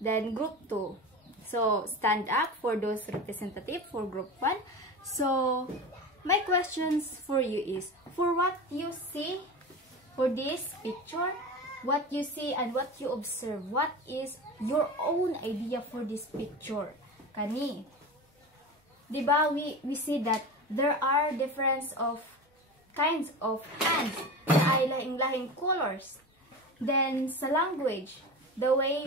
Then group 2. So, stand up for those representative for group 1. So, my questions for you is, for what you see for this picture, what you see and what you observe, what is your own idea for this picture? Kani, diba we see that there are difference of kinds of hands na ay lahing-lahing colors. Then, sa language, the way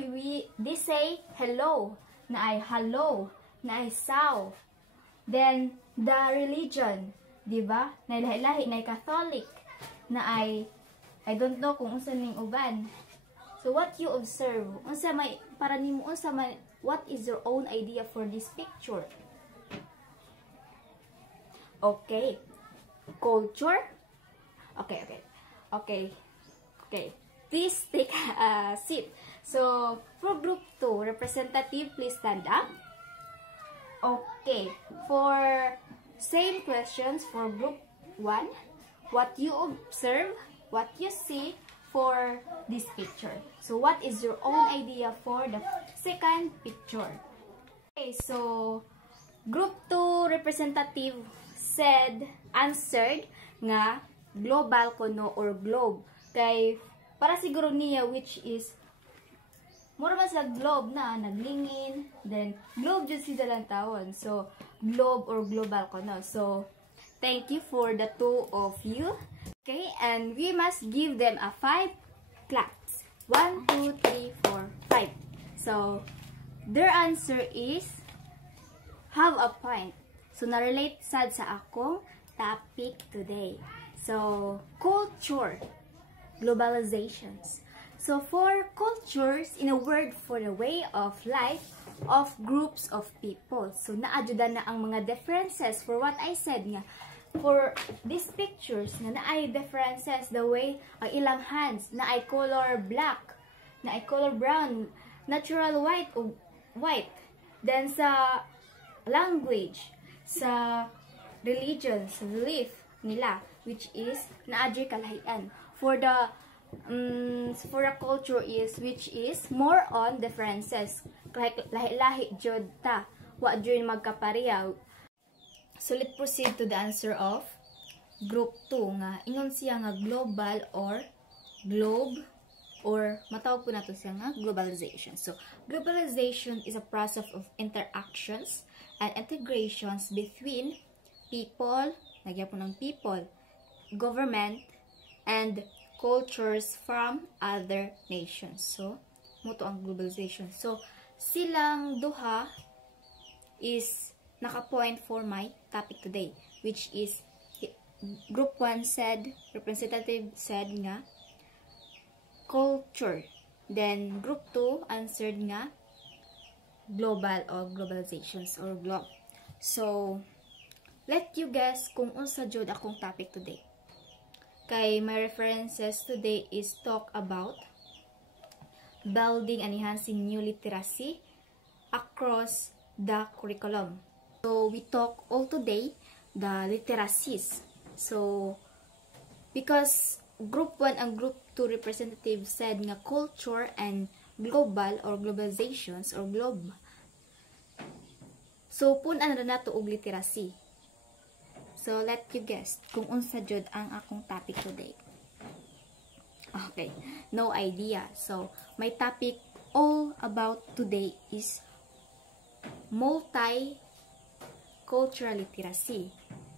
they say hello, na ay hello, na ay saw. Then, the religion, diba? Na lahi-lahi, na ay Catholic, na ay, I don't know kung unsa ning uban. So, what you observe, unsa may, para nimo, unsa may, what is your own idea for this picture? Okay. Culture. Okay. Please take a seat. So, for group 2, representative, please stand up. Okay. For same questions for group 1, what you observe, what you see for this picture. So, what is your own idea for the second picture? Okay, so, group 2 representative answered nga global kuno or globe. Kay para siguro niya which is mura man sa globe na naglingin, then globe jud sila lang tawon. So globe or global kuno. So thank you for the two of you. Okay, and we must give them a 5 claps. 1 2 3 4 5. So their answer is have a point. So, na-relate sad sa akong topic today. So, culture, globalizations. So, for cultures, in a word for the way of life of groups of people. So, naadjuda na ang mga differences for what I said nga. For these pictures, na ay differences, the way ang ilang hands, na ay color black, na ay color brown, natural white o white. Then, sa language, sa religion, sa belief nila, which is naadjay kalahian. For the culture is which is more on differences. Lahi-lahi jud ta, wa jud magkapareha. So let's proceed to the answer of group 2 nga ingon siya nga global or globe, or matawag po nato siya nga globalization. So globalization is a process of interactions and integrations between people, nagyan po ng people, government, and cultures from other nations. So, muto ang globalization. So, silang duha is naka-point for my topic today, which is group 1 said, representative said nga, culture. Then, group 2 answered nga, global or globalizations or globe. So, let you guess kung unsa jud akong topic today. Kay my references today is talk about building and enhancing new literacy across the curriculum. So, we talk all today the literacies. So, because group 1 and group 2 representatives said nga culture and global or globalizations or globe. So, punan na nato og literacy. So, let you guess kung unsa jud ang akong topic today. Okay, no idea. So, my topic all about today is multicultural literacy.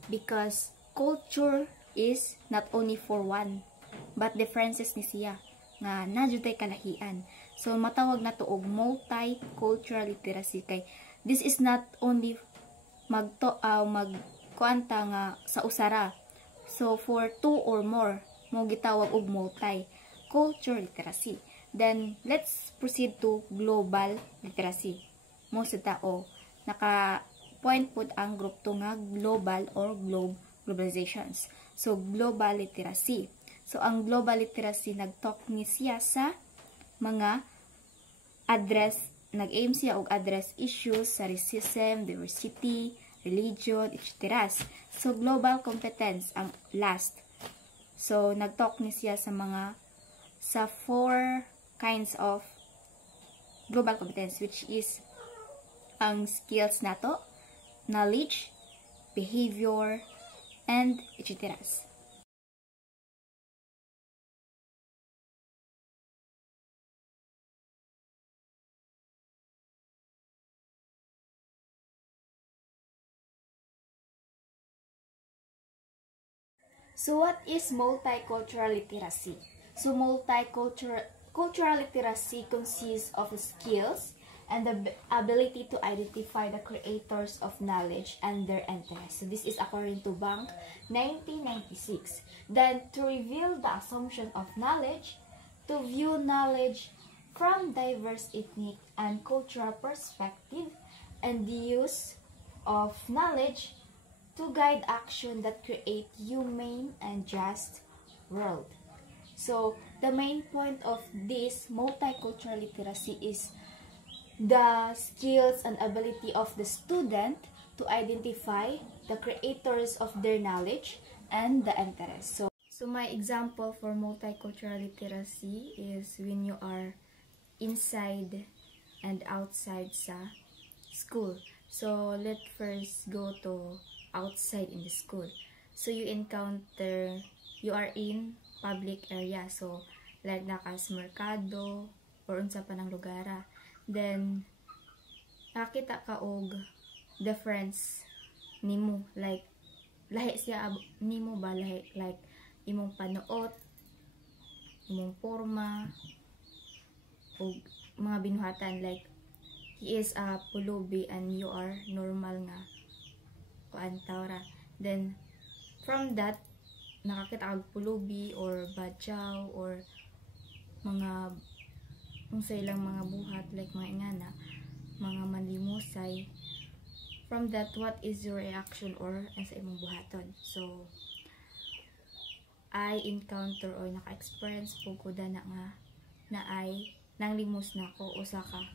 Because culture is not only for one, but differences ni siya nga najuday kalahian. So, matawag na to og multicultural literacy. Kay, this is not only magkuanta nga sa usara. So, for 2 or more, mo gitawag og multicultural literacy. Then, let's proceed to global literacy. Mo sa tao, naka-point po ang group 2 nga global or globalizations. So, global literacy. So, ang global literacy, nag-talk ni siya sa mga nag-aim siya og address issues sa racism, diversity, religion, etc. So, global competence ang last. So, nag-talk ni siya sa 4 kinds of global competence, which is ang skills nato, knowledge, behavior, and etc. So what is multicultural literacy? So cultural literacy consists of skills and the ability to identify the creators of knowledge and their interests. So this is according to Bank 1996. Then to reveal the assumption of knowledge, to view knowledge from diverse ethnic and cultural perspective, and the use of knowledge to guide action that create humane and just world. So the main point of this multicultural literacy is the skills and ability of the student to identify the creators of their knowledge and the interest. So my example for multicultural literacy is when you are inside and outside sa school. So let's first go to outside in the school. So you are in public area. So like nakas merkado or unsa pa ng lugara. Then nakita ka og the friends nimo, like lahi siya nimo ba, like imong panuot, imong porma o mga binuhatan, like he is a pulubi and you are normal nga kuantaura. Then from that nakakita og pulubi or badyaw or mga sa ilang mga buhat, like mga ingana, mga manlimusay. From that, what is your reaction or sa imong buhaton? So I encounter or naka-experience po ko na nga na ay nang limos na ko usa ka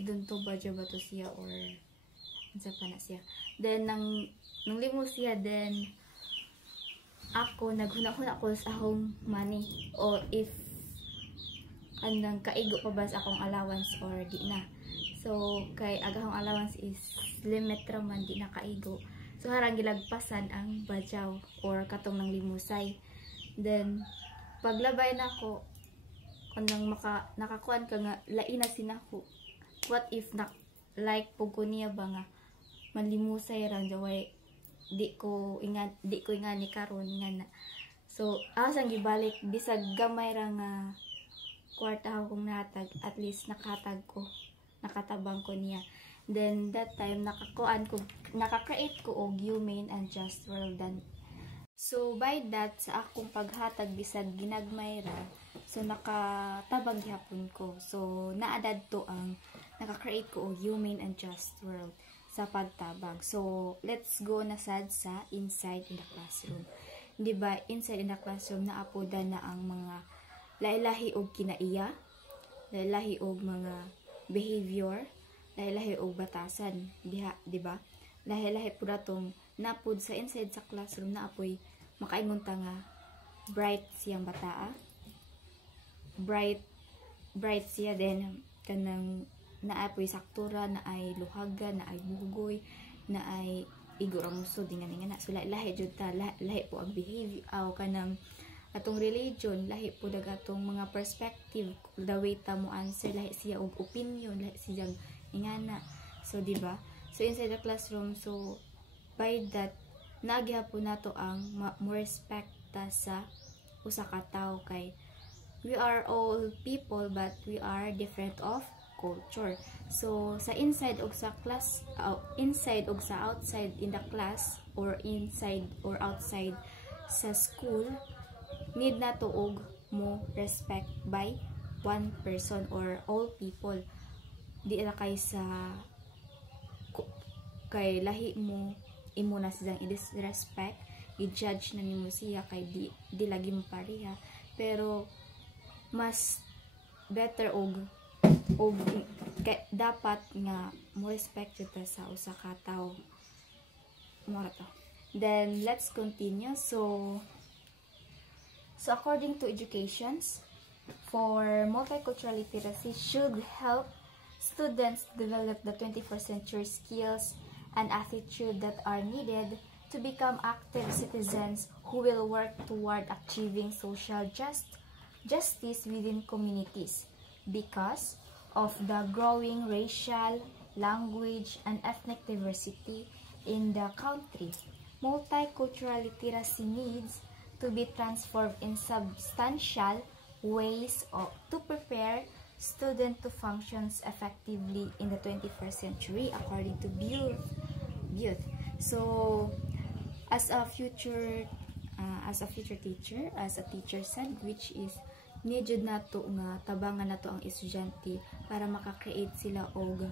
idun to badyo ba to siya or unsa pa na siya. Then nang limos siya, then ako naghuna-huna ko sa akong money o if anang kaigo pa ba sa akong allowance or di na. So kay agahong allowance is limit ra man, di na kaigo. So harang gilagpasan ang badyaw or katong nang limusay. Then paglabay na ko kanang nakakuan ka nga lain na sinako. What if like pugo niya ba nga manlimusay ra jaway di ko ingani karon nga na. So asang gibalik bisag gamay ra nga kwarta akong natag, at least nakatabang ko niya. Then that time naka-create ko og humane and just world. So by that sa akong paghatag bisag ginagmay ra, so nakatabang gyapon ko. So naadad to ang naka-create ko og humane and just world sa pagtabang. So let's go na sad sa inside in the classroom. Di ba inside in the classroom naapoda na ang mga lahi-lahi og kinaiya, lahi-lahi og mga behavior, lahi-lahi og batasan, di ba? Lahi-lahi pud atong napud sa inside sa classroom na apoy makaingon ta nga bright siyang bataa. Bright siya, then kanang naapoy saktura, na ay luhaga, na ay bugoy, na ay iguramuso dingan nga na. So lahi jud ta, lahi po ang behavior aw kanang atong religion, lahi po dagatong mga perspective, the way ta mo answer, lahi siya og opinion, lahi siyang ingana. So di ba? So inside the classroom, so by that nagyapon nato ang mo respect ta sa usa ka tawo, kay we are all people but we are different of culture. So sa inside og sa class, inside og sa outside in the class, or inside or outside sa school, need na to og mo respect by one person or all people. Di na kay kay lahi mo imo na siyang i-disrespect, i-judge na nimo siya kay di lagi mo pareha. Pero mas better og dapat nga mo respect kita sa usa ka tawo. Mora to. Then let's continue. So according to educations, for multicultural literacy should help students develop the 21st century skills and attitude that are needed to become active citizens who will work toward achieving social justice within communities because of the growing racial, language, and ethnic diversity in the country. Multicultural literacy needs to be transformed in substantial ways to prepare students to function effectively in the 21st century according to Booth. So, as a future teacher, as a teacher said, which is need na to nga tabangan na to ang estudyante para maka-create sila og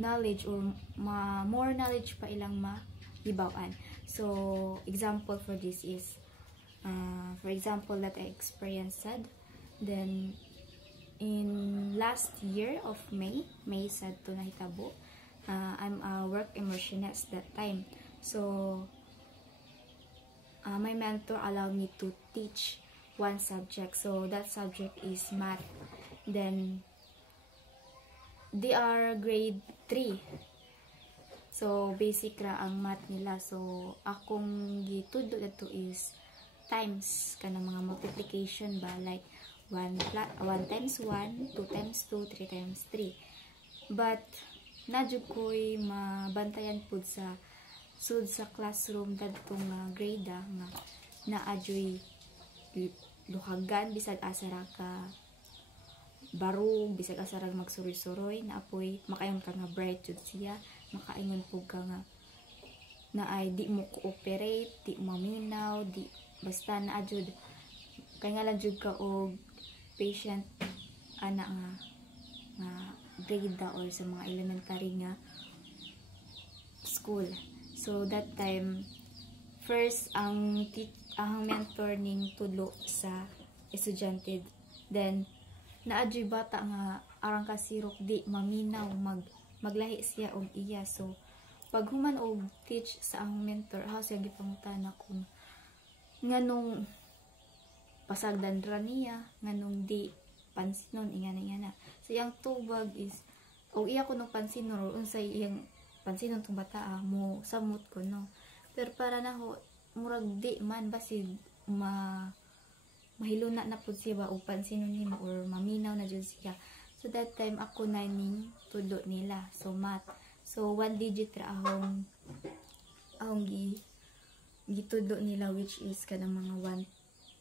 knowledge or more knowledge pa ilang mahibawan. So, example for this is, for example, that I experienced said, then, in last year of May sad to nahitabo, I'm a work immersionist that time. So, my mentor allowed me to teach one subject. So, that subject is math. Then, they are grade 3. So, basic ra ang math nila. So, akong gitudlo dito is times, kanang mga multiplication ba, like 1 times 1, 2 times 2, 3 times 3. But, nadyo ko'y mabantayan po sa classroom dadtong grade nga naadyo'y luhagan, bisag asara ka barong, bisag asara magsuroy-suroy, naapoy makaingon ka nga bright jud siya, makaingon po ka nga na ay di mo cooperate, di maminaw, di basta naadjud kay nga lang jud ka og patient ana nga grade or sa mga elementary nga school. So that time, first ang mentor ning tudlo sa estudyante, then naadyo'y bata nga arang kasirok di maminaw, maglahi siya og iya. So pag human og teach sa ang mentor, siya gipangutana kung nganong pasagdan ra niya, nganong di pansinon ingana. So yang tubag is og iya ko nung pansinon or unsay iyang pansinon tong bata mo samot ko no. Pero para na ho murag di man basid mahiluna na pud siya ba og pansinon nimo or maminaw na jud siya. So that time ako na ning tudlo nila. So math. So 1 digit ra ahong gitudlo nila, which is kanang mga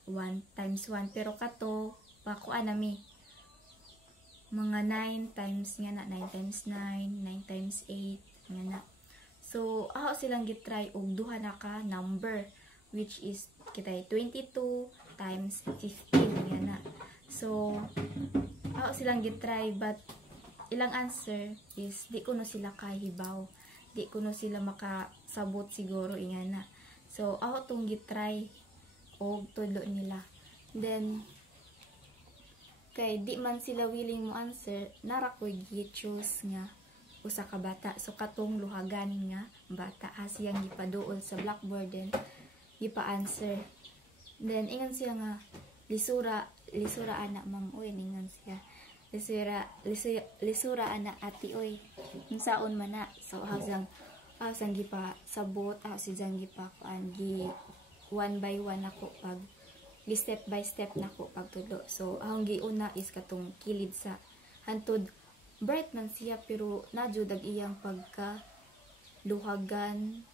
1 times 1. Pero kato pakuan nami mga 9 times nga na, 9 times 9, 9 times 8 nga na. So ako silang gitry og duha na ka number, which is kitay 22 times 15 nga na. So ako silang gitry, but ilang answer is di ko no sila kahibaw, di ko no sila makasabot siguro nga na. So ako tong gitry og tudlo nila. Then kay di man sila willing mo answer, nara ko gi-choose nga usa ka bata. So katong luhagan nga bata siyang gipaduol sa blackboard, then gipa-answer. Then ingon siya nga lisura anak ma'am oy, ningon siya lisura anak ati oy, unsaon man na. So hasang gipasabot, siyang gipakuan gi 1 by 1 ako pag step by step nako pagtudlo. So ang giuna is katong kilid sa hantud bright man siya, pero nadyo dag iyang pagka luhagan,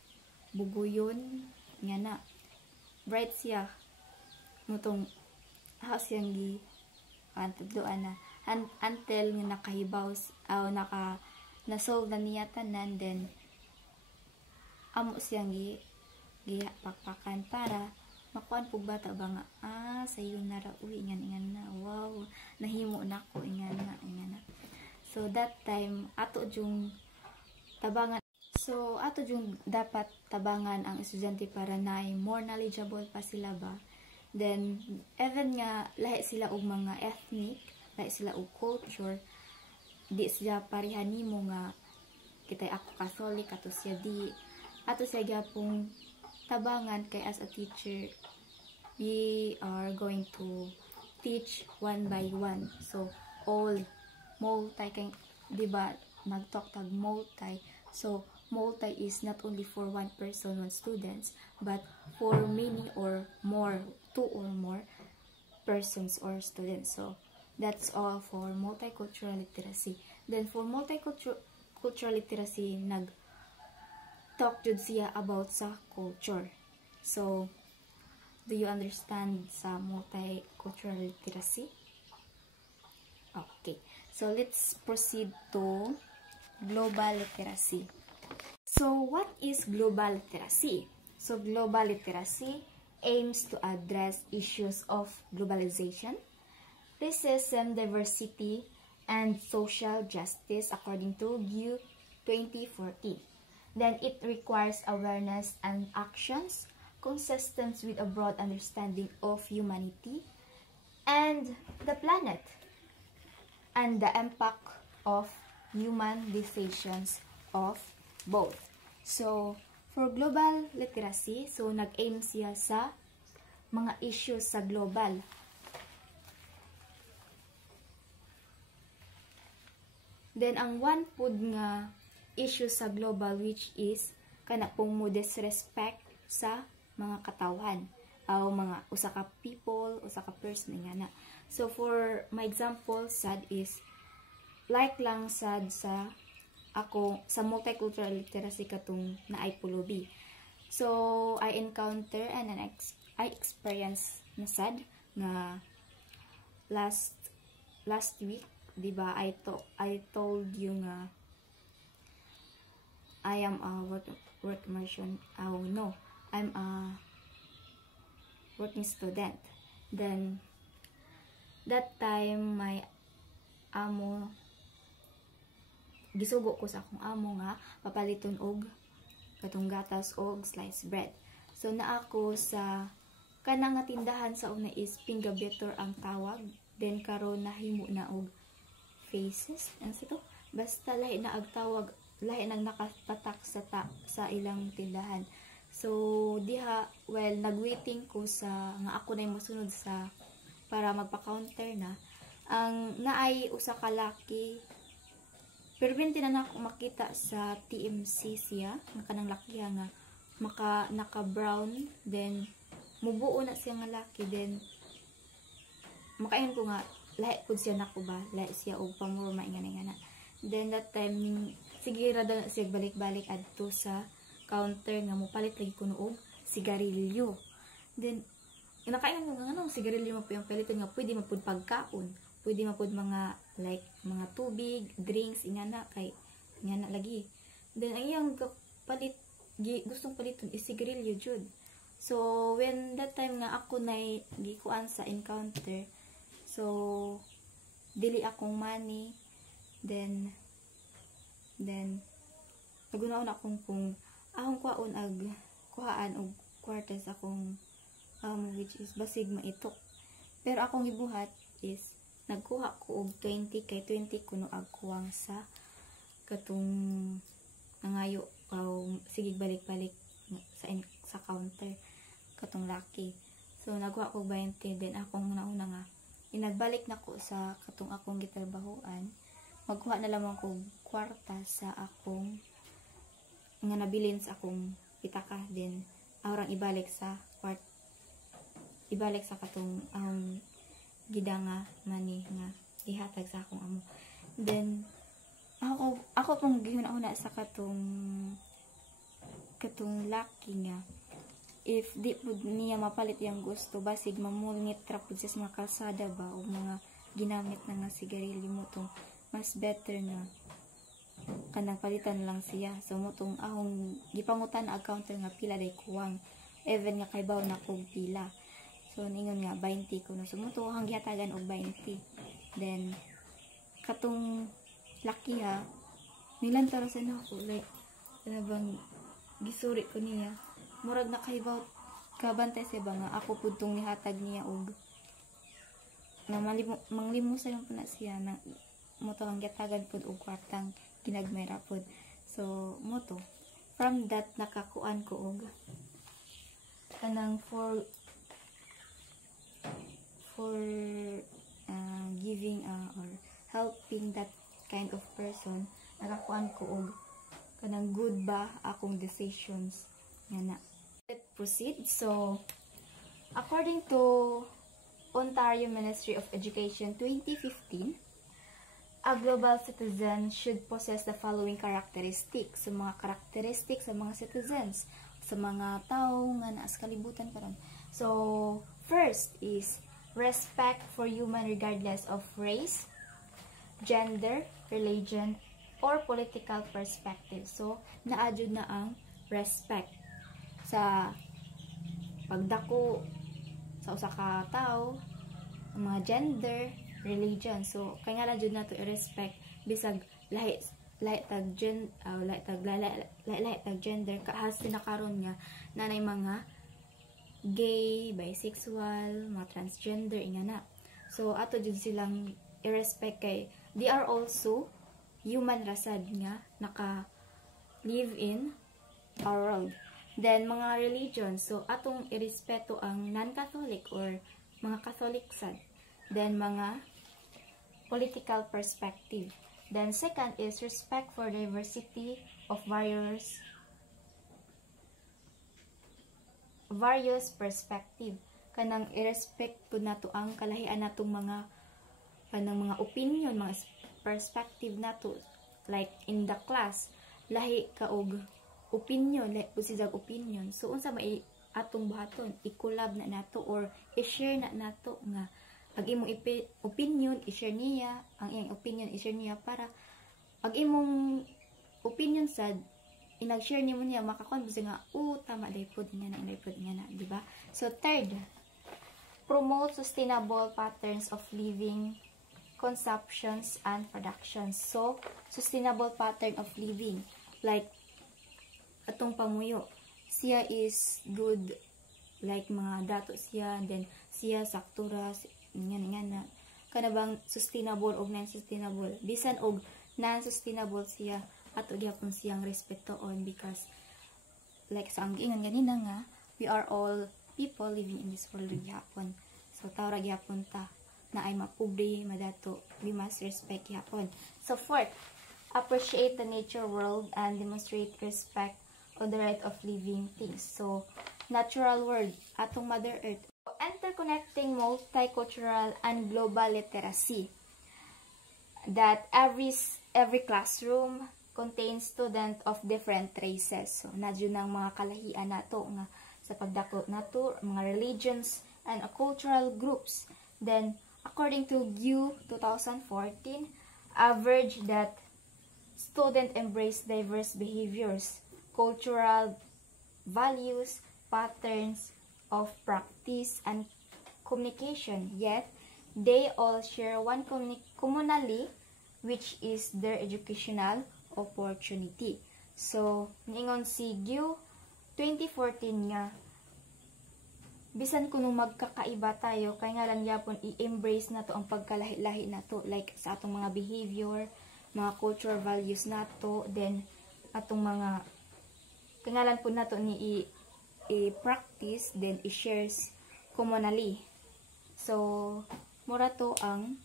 buguyon nga na. Bright siya mutong siyang gi tudloan na until nga nakahibaw na-solve na niya tanan, then amo siyang pakpakan para makuan pug bata ba nga sayo na ra uy ingan na, wow nahimo na ko ingan na. So that time ato jung tabangan, so ato jung dapat tabangan ang estudyante para na more knowledgeable pa sila ba. Then even nga lahi sila og mga ethnic, lahi sila og culture, di siya parehan nimo nga kitay ako Catholic ato siya di, ato siya gyapong tabangan. Kay as a teacher we are going to teach 1 by 1. So all multi kay di ba nagtalk tag multi. So multi is not only for one person, one students, but for many or more, two or more persons or students. So that's all for multicultural literacy. Then for multicultural literacy, nag-talk jud siya about sa culture. So, do you understand sa multicultural literacy? Okay. So, let's proceed to global literacy. So, what is global literacy? So, global literacy aims to address issues of globalization, racism, diversity, and social justice according to GIEU 2014. Then it requires awareness and actions consistent with a broad understanding of humanity and the planet and the impact of human decisions of both. So, for global literacy, so nag-aim siya sa mga issues sa global. Then, ang one pod nga issue sa global which is kana pong mo disrespect sa mga katawan o mga usa ka people, usa ka person nga na. So, for my example, sad is like lang sad sa ako sa multicultural literacy katong naay pulubi. So, I encounter and I experience na sad nga last week, di ba, I told you nga I am a work immersion. Oh no, I'm a working student. Then that time my amo gisugo ko sa akong amo nga papaliton og katong gatas og sliced bread. So na ako sa kanang nga tindahan sa una is Pingabetor ang tawag. Then karon nahimo na og faces, ano sa to? Basta lahi na agtawag, lahi nang nakapatak sa ilang tindahan. So diha, well, nagwaiting ko sa nga ako na yung masunod sa para magpa-counter na. Ang naay usa ka laki, pero binti na ako makita sa TMC siya, nga kanang laki nga naka-brown, then mubuo na siya nga laki, then makain ko nga lahi pud siya nako ba, lahi siya og pamurma ingana. Then that time sige ra daw siya balik-balik adto sa counter nga mopalit lagi kuno og sigarilyo. Then nakaingon ko nga anong sigarilyo mo po yung paliton nga pwede mapud pagkaon, pwede mapud mga like mga tubig, drinks ingana kay ingana lagi. Then ayang palit gustong paliton is sigarilyo jud. So when that time nga ako nay gikuan sa encounter, so dili akong money, then nagunaon akong kung akong kuhaon ag kuhaan og kwarta sa akong which is basig maitok. Pero akong gibuhat is nagkuha ko og 20 kay 20 kuno ag kuwang sa katong nangayo sige balik-balik sa counter katong laki. So nagkuha ko 20, then akong nauna nga inagbalik na ko sa katong akong gitrabahoan, magkuha na lamang ko kwarta sa akong nga nabilin sa akong pitaka, din aurang ibalik sa katong gidanga money nga ihatag sa akong amo. Then ako pong gihuna-una sa katong laki nga if di pud niya mapalit yang gusto, basig mamulngit ra pud sa mga kalsada ba o mga ginamit na nga sigarilyo mo tong mas better nga kanang palitan lang siya. So mo tong akong gipangutan na account nga pila day kuwang, even nga kay baw na kog pila. So ningon nga 20 kuno, so mo to hang gihatagan og 20. Then katong laki ha, nilantara sa nako like ano bang gisuri ko niya, murag na kay baw kabantay siya ba nga ako pud tong nihatag niya og na manglimusan lang po na siya na mo to ang gihatagan pud og kwartang ginagmay ra pud. So mo to from that nakakuan ko og kanang for giving or helping that kind of person, nakakuan ko og kanang good ba akong decisions nga na. Let's proceed. So according to Ontario Ministry of Education 2015, a global citizen should possess the following characteristics. Sa mga characteristics sa mga citizens, sa mga tao nga naa sa kalibutan karon. So, first is respect for human regardless of race, gender, religion, or political perspective. So, naadjud na ang respect sa pagdako sa usa ka tao, ang mga gender, religion. So kay nga lang jud nato i-respect bisag lahi tag gender kahas tinakaron nga nanay mga gay, bisexual, mga transgender ingana. So ato jud silang i-respect kay they are also human rasad nga naka live in our world. Then mga religion, so atong irespeto ang non-Catholic or mga Catholic sad. Then mga political perspective. Then second is respect for diversity of various perspective. Kanang i-respect pud nato ang kalahian natong mga kanang mga opinion, mga perspective nato. Like in the class, lahi ka og opinion, lahi pud siyang opinion. So unsa may atong buhaton, i-collab na nato or i-share na nato nga ang imong opinion, i-share niya, ang iyang opinion, i-share niya para ang imong opinion sad, inag-share niyo mo niya, makakonvince nga, tama, daypod nga na, di ba? So, third, promote sustainable patterns of living, consumptions, and productions. So, sustainable pattern of living, like, atong pamuyo, siya is good, like, mga dato siya, and then, siya saktura, nga kana bang sustainable o non-sustainable, bisan og non-sustainable siya ato gyapon siyang respetoon because like sa ang ingon ganina nga we are all people living in this world gyapon. So tawra gyapon ta na ay mapobre madato, we must respect gyapon. So fourth, appreciate the nature world and demonstrate respect on the right of living things. So natural world atong Mother Earth. Interconnecting multicultural and global literacy, that every classroom contains student of different races. So nadyo nang mga kalahian nato nga sa pagdako nato mga religions and cultural groups. Then according to GU 2014, average that student embrace diverse behaviors, cultural values, patterns of practice and communication, yet they all share one commonally, which is their educational opportunity. So ningon si GU 2014 nga bisan kuno magkakaiba tayo kay nga lang yapon i-embrace nato ang pagkalahi-lahi nato, like sa atong mga behavior, mga cultural values nato, then atong mga kangalan po nato ni i-practice, then i-shares commonally. So, mura to ang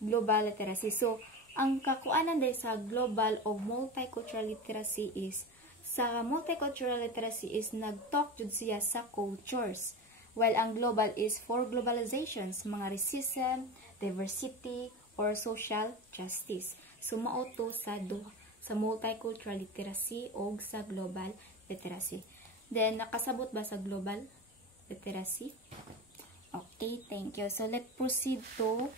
global literacy. So, ang kakuanan dahil sa global o multicultural literacy is, sa multicultural literacy is nag-talk jud siya sa cultures, while ang global is for globalizations, mga racism, diversity, or social justice. So, mauto sa multicultural literacy o sa global literacy. Then, nakasabot ba sa global literacy? Okay, thank you. So, let's proceed to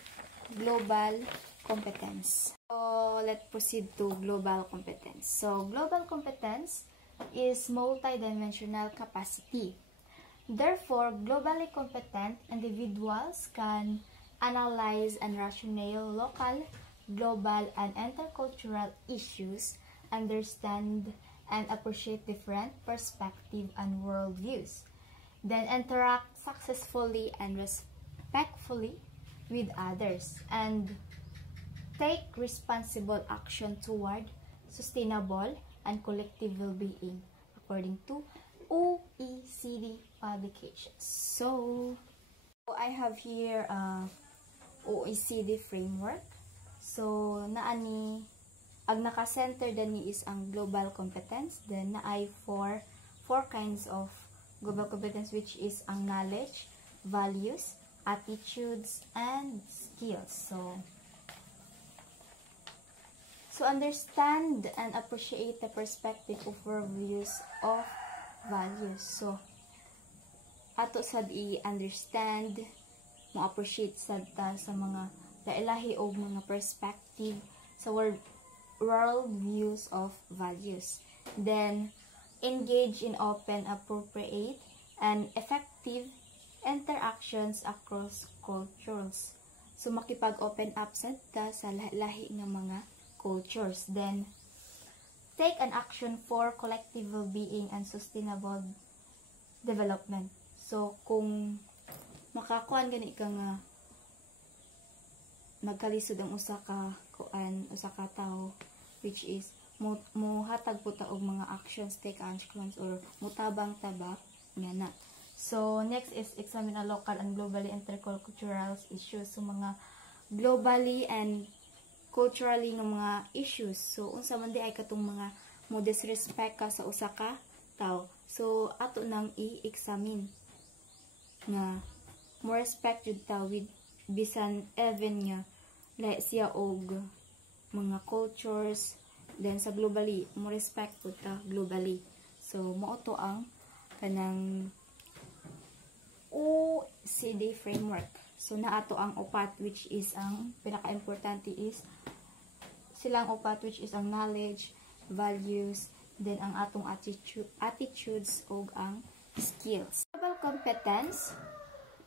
global competence. So, let's proceed to global competence. So, global competence is multidimensional capacity. Therefore, globally competent individuals can analyze and rationale local, global, and intercultural issues, understand and appreciate different perspectives and worldviews, then interact successfully and respectfully with others, and take responsible action toward sustainable and collective well-being according to OECD publications. So I have here OECD framework. So naani ang naka-center dani is ang global competence. Then naay four kinds of global competence, which is ang knowledge, values, attitudes, and skills. So understand and appreciate the perspective of worldviews of values. So ato sad i-understand, mo appreciate sad ta sa mga lahi-lahi og mga perspective sa world views of values. Then engage in open, appropriate, and effective interactions across cultures. So makipag-open up sad ta sa lahi-lahi nga mga cultures. Then take an action for collective well-being and sustainable development. So, kung makakuan gani ka nga magkalisod ang usa ka tao, which is muhatag po ta og mga actions, take actions, or mutabang taba nga na. So, next is examine a local and globally intercultural issues. So, mga globally and culturally nga mga issues. So, unsa man di ay katong mga mo disrespect ka sa usa ka tao. So, ato nang i-examine nga mo respect jud ta with bisan even nga like siya og mga cultures. Then sa globally mo respect pud ta globally. So mao to ang kanang OECD framework. So naato ang upat, which is ang pinaka-importante is silang upat, which is ang knowledge, values, then ang atong attitudes ug ang skills. Global competence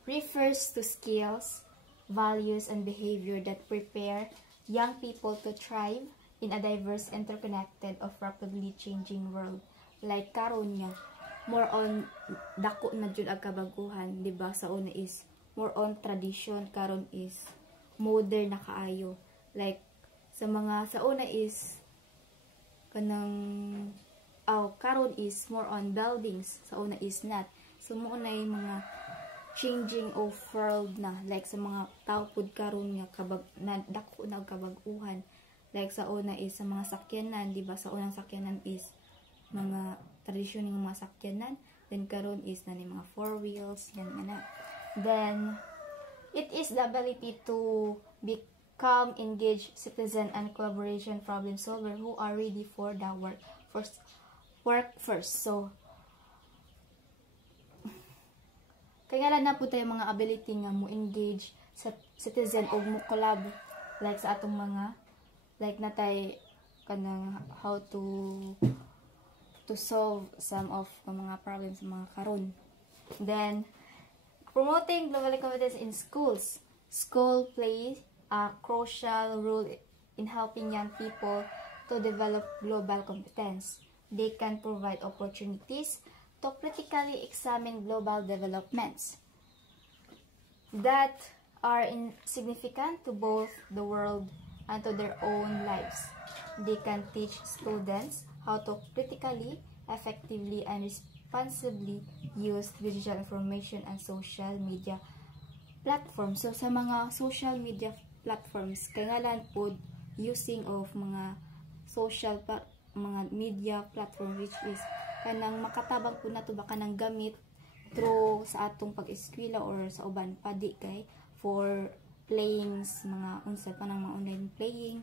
refers to skills, values, and behavior that prepare young people to thrive in a diverse, interconnected, of rapidly changing world. Like karon nga, more on dako na jud ang kabaguhan, di ba? Sa una is more on tradition, karon is modern na kaayo. Like sa una is kanang karon is more on buildings, sa una is not. So mo na yung mga changing of world na, like sa mga tao pud karon nga dako na kabag-uhan. Like sa una is sa mga sakyanan, di ba? Sa unang sakyanan is mga tradisyon ng mga sakyanan, then karon is na ni mga four wheels yan na. Then it is the ability to become engaged citizen and collaboration problem solver who are ready for the work first. So kaya na po tayo mga ability nga mo engage sa citizen o mo collab, like sa atong mga like natay kanang how to solve some of the mga problems mga karon. Then promoting global competence in schools. School plays a crucial role in helping young people to develop global competence. They can provide opportunities to critically examine global developments that are significant to both the world and to their own lives. They can teach students how to critically, effectively, and responsibly use digital information and social media platforms. So sa mga social media platforms, kailangan po using of mga mga media platform, which is kanang makatabang po nato ba kanang gamit through sa atong pag-eskwela or sa uban padi kay for playings, mga unsa pa nang mga online playing,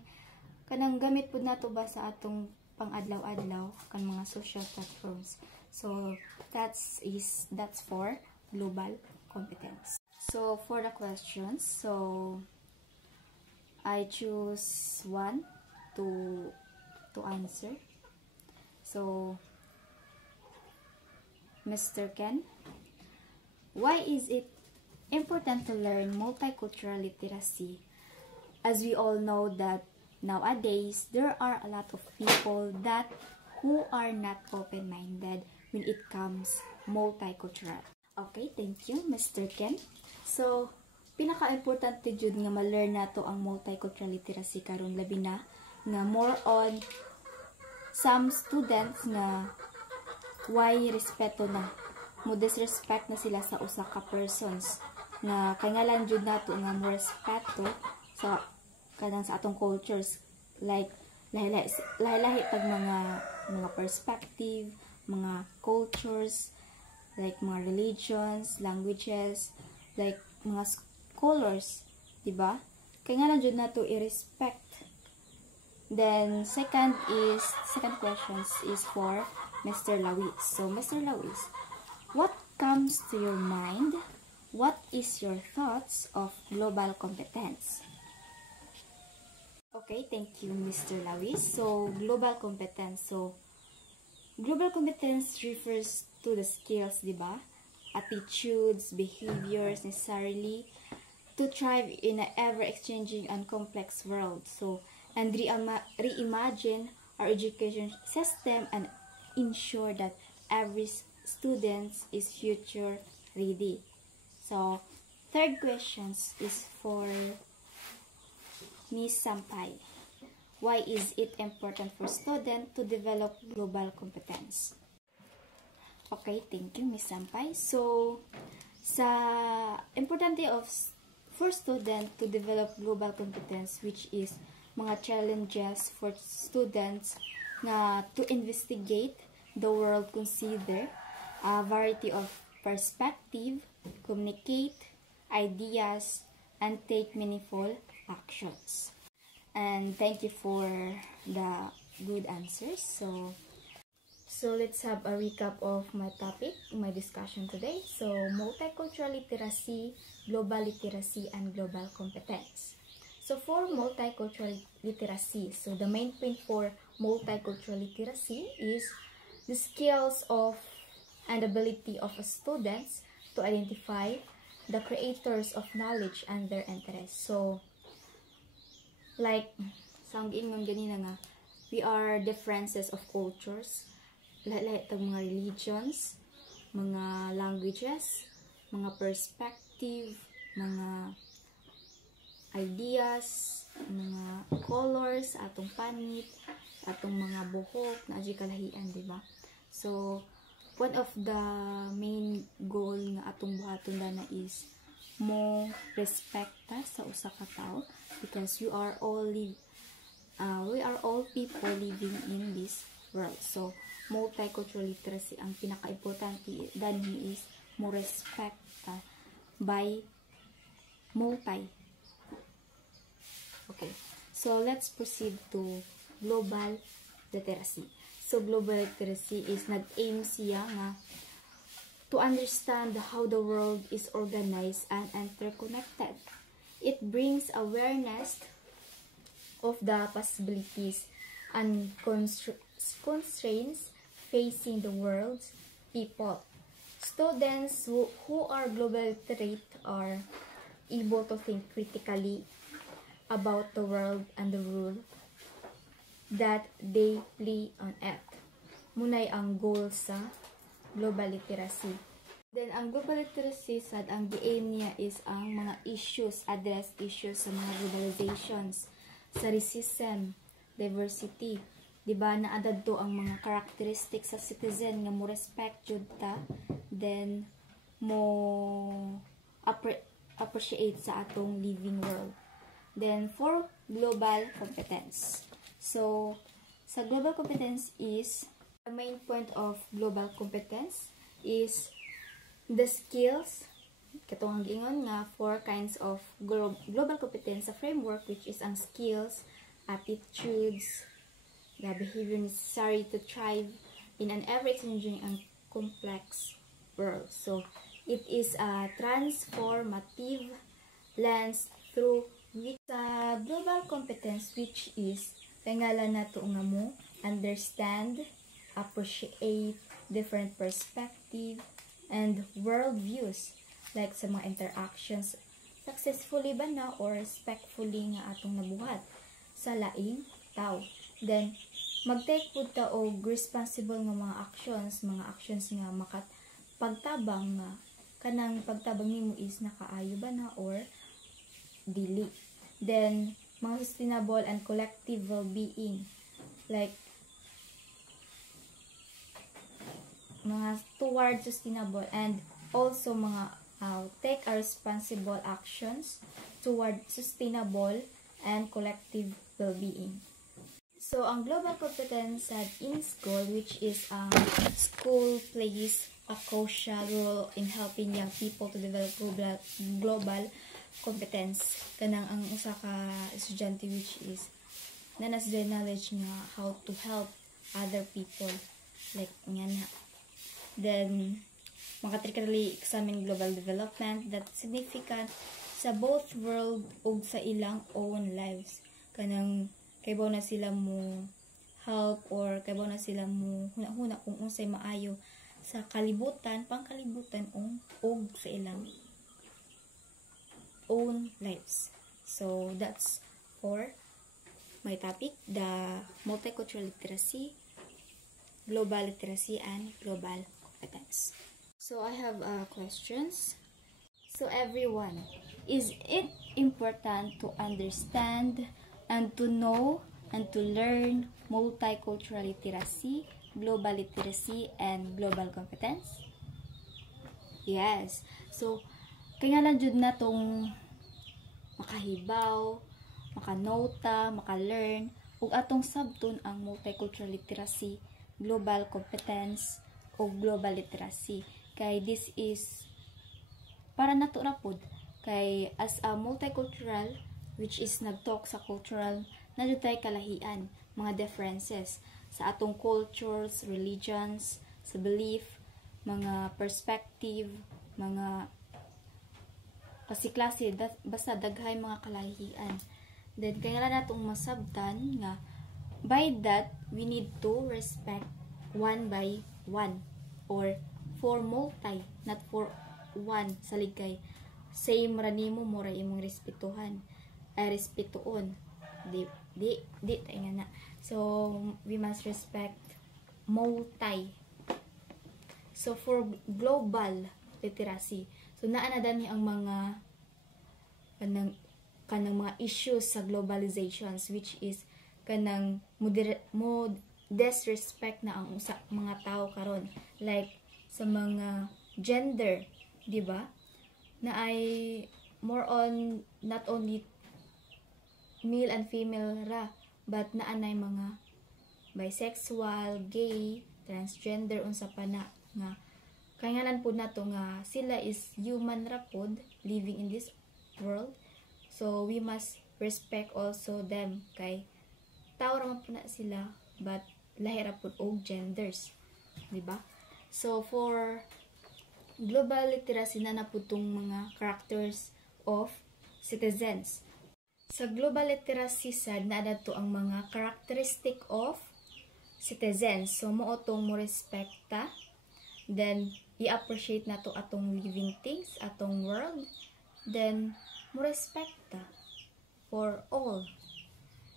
kanang gamit po nato ba sa atong pang-adlaw-adlaw kan mga social platforms. So that's for global competence. So for the questions, so I choose one to answer. So Mr. Ken, why is it important to learn multicultural literacy? As we all know that nowadays there are a lot of people who are not open-minded when it comes multicultural. Okay, thank you, Mr. Ken. So, pinaka-importante jud nga ma-learn nato ang multicultural literacy karon, labi na nga more on some students nga why respeto na mo disrespect na sila sa usa ka persons nga kangalan jud nato nga mo respeto sa kanang sa atong cultures, like lahi-lahi tag mga perspective, mga cultures, like mga religions, languages, like mga scholars, diba? Kaya nga lang jud nato i-respect. Then second questions is for Mr. Lawis. So Mr. Lawis, what comes to your mind? What is your thoughts of global competence? Okay, thank you, Mr. Lawis. So, global competence. So, global competence refers to the skills, diba? Attitudes, behaviors necessarily to thrive in an ever-exchanging and complex world. So, and reimagine our education system and ensure that every student is future ready. So, third questions is for Ms. Sampay. Why is it important for students to develop global competence? Okay, thank you, Ms. Sampay. So, importante for students to develop global competence, which is mga challenges for students na to investigate the world, consider a variety of perspective, communicate ideas, and take meaningful actions. And thank you for the good answers. So let's have a recap of my topic, my discussion today. So multicultural literacy, global literacy, and global competence. So for multicultural literacy, so the main point for multicultural literacy is the skills of and ability of students to identify the creators of knowledge and their interests. So, like, sang giingon ganina nga, we are differences of cultures, lahat ng mga religions, mga languages, mga perspective, mga ideas, mga colors, atong panit, atong mga buhok, na adyo kalahian, diba? So, one of the main goal nga atong buhaton na is mo respecta sa usa ka tawo, because we are all people living in this world. So multicultural literacy ang pinaka-importante danhi is mo respecta by multi. Okay, so let's proceed to global literacy. So, global literacy is nag-aim siya nga to understand how the world is organized and interconnected. It brings awareness of the possibilities and constraints facing the world's people. Students who are global literate are able to think critically about the world and the role that they play on it. Munay ang goal sa global literacy. Then, ang global literacy, ang gi-aim niya is ang mga address issues sa mga globalizations, sa racism, diversity. Diba, naadad to ang mga characteristics sa citizen nga mo respect jud ta, then mo appreciate sa atong living world. Then, for global competence. So, sa global competence is, the main point of global competence is the skills, katong giingon nga, 4 kinds of global competence sa framework, which is ang skills, attitudes, the behavior necessary to thrive in an ever-changing and complex world. So, it is a transformative lens through which global competence, which is pangalan na to nga mo understand, appreciate different perspective and world views, like sa mga interactions successfully ba na or respectfully nga atong nabuhat sa laing tao. Then mag-take pud ta og responsible nga mga actions nga makapagtabang nga kanang pagtabang nimo is nakaayo ba na or dili. Then mga sustainable and collective well-being, like mga toward sustainable, and also mga take a responsible actions toward sustainable and collective well-being. So, ang global competence sa in school, which is school plays a crucial role in helping young people to develop global competence. Kanang ang usa ka estudyante which is nanas the knowledge nga how to help other people. Like, nga na. Then, makatrically examine global development that significant sa both world ug sa ilang own lives. Kanang kaybaw na sila mo help or kaybaw na sila mo huna-huna kung unsay maayo sa kalibutan, pangkalibutan ug sa ilang own lives. So that's for my topic, the multicultural literacy, global literacy, and global competence. So I have questions. So everyone, is it important to understand and to know and to learn multicultural literacy, global literacy, and global competence? Yes. So, kaya nga lang jud na tong makahibaw, makanota, makalearn, ug atong sabton ang multicultural literacy, global competence, o global literacy. Kay this is para nato ra pod. Kay as a multicultural, which is nagtalk sa cultural, na jud tay kalahian, mga differences sa atong cultures, religions, sa belief, mga perspective, mga klase-klase, basta daghay mga kalahian. Then kaya na natong masabtan nga by that we need to respect one by one or for multi, not for one saligay. Same ra nimo mo ra imong respetuhan ay respetuon di tayo nga na. So we must respect multi. So for global literacy, so naa na dani ang mga kanang mga issues sa globalizations, which is kanang disrespect na ang mga tao karon, like sa mga gender, di ba? Na ay more on not only male and female ra, but naanay mga bisexual, gay, transgender, unsa pa na nga kayangalan po nato nga sila is human ra pod living in this world. So we must respect also them, kay tao ra man po na sila, but lahi ra pod og genders, di ba? So for global literacy na naputong mga characters of citizens. Sa global literacy sad na to ang mga characteristic of citizens. So mo tong mo respekta, then i-appreciate na to atong living things, atong world, then mo respekta for all.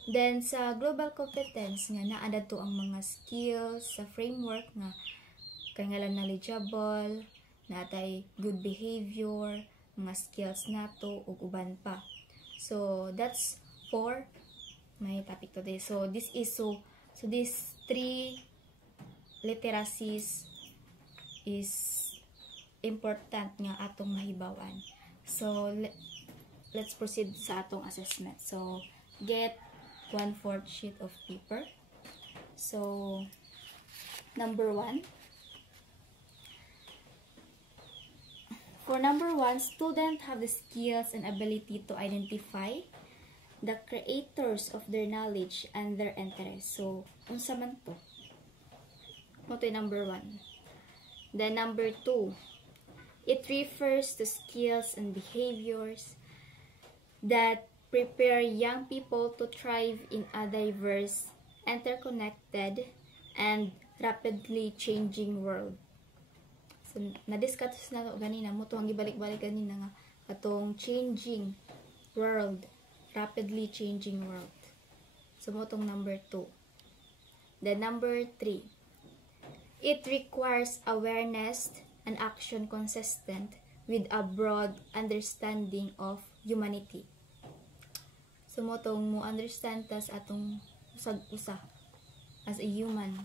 Then sa global competence nga naa to ang mga skills sa framework nga kangalan knowledgeable, natay good behavior, mga skills nato ug uban pa. So that's for my topic today. So this is so these three literacies is important nga atong mahibawan. So let's proceed sa atong assessment. So get 1/4 sheet of paper. So number 1. For number 1, students have the skills and ability to identify the creators of their knowledge and their interests. So, unsa man to? Ito yung number 1. Then number 2, it refers to skills and behaviors that prepare young people to thrive in a diverse, interconnected, and rapidly changing world. So, na-discuss na ganina mo itong gibalik-balik ganina nga atong changing world, rapidly changing world. So, mo itong number 2. Then, number 3. It requires awareness and action consistent with a broad understanding of humanity. So, mo itong mo understand tas atong usag-usa as a human.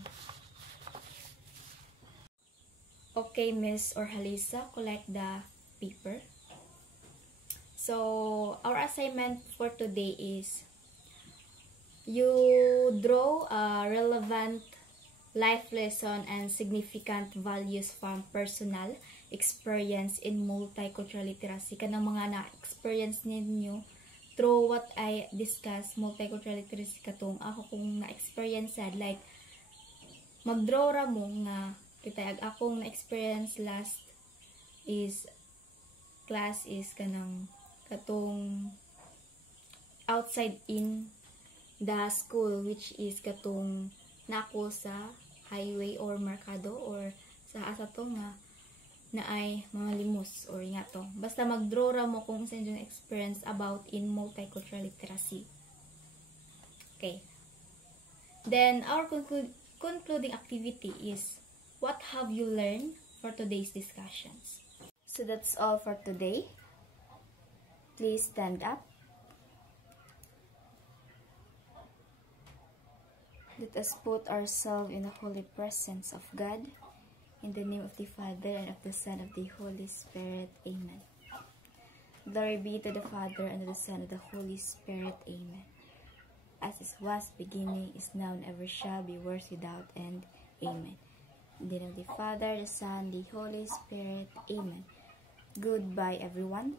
Okay, Miss or Halisa, collect the paper. So, our assignment for today is you draw a relevant life lesson and significant values from personal experience in multicultural literacy. Kanang mga na-experience ninyo through what I discussed, multicultural literacy katong ako kung na-experience sad, like mag-draw ra mo nga kita akong na-experience last is class is kanang katong outside in the school, which is katong nako sa highway or merkado or sa asa to nga na ay mga limos or nga to. Basta mag-draw ra mo kung saan yung experience about in multicultural literacy. Okay. Then, our concluding activity is, what have you learned for today's discussions? So, that's all for today. Please stand up. Let us put ourselves in the holy presence of God. In the name of the Father, and of the Son, and of the Holy Spirit. Amen. Glory be to the Father, and to the Son, and to the Holy Spirit. Amen. As it was beginning, is now, and ever shall be, world without end. Amen. In the name of the Father, the Son, the Holy Spirit. Amen. Goodbye, everyone.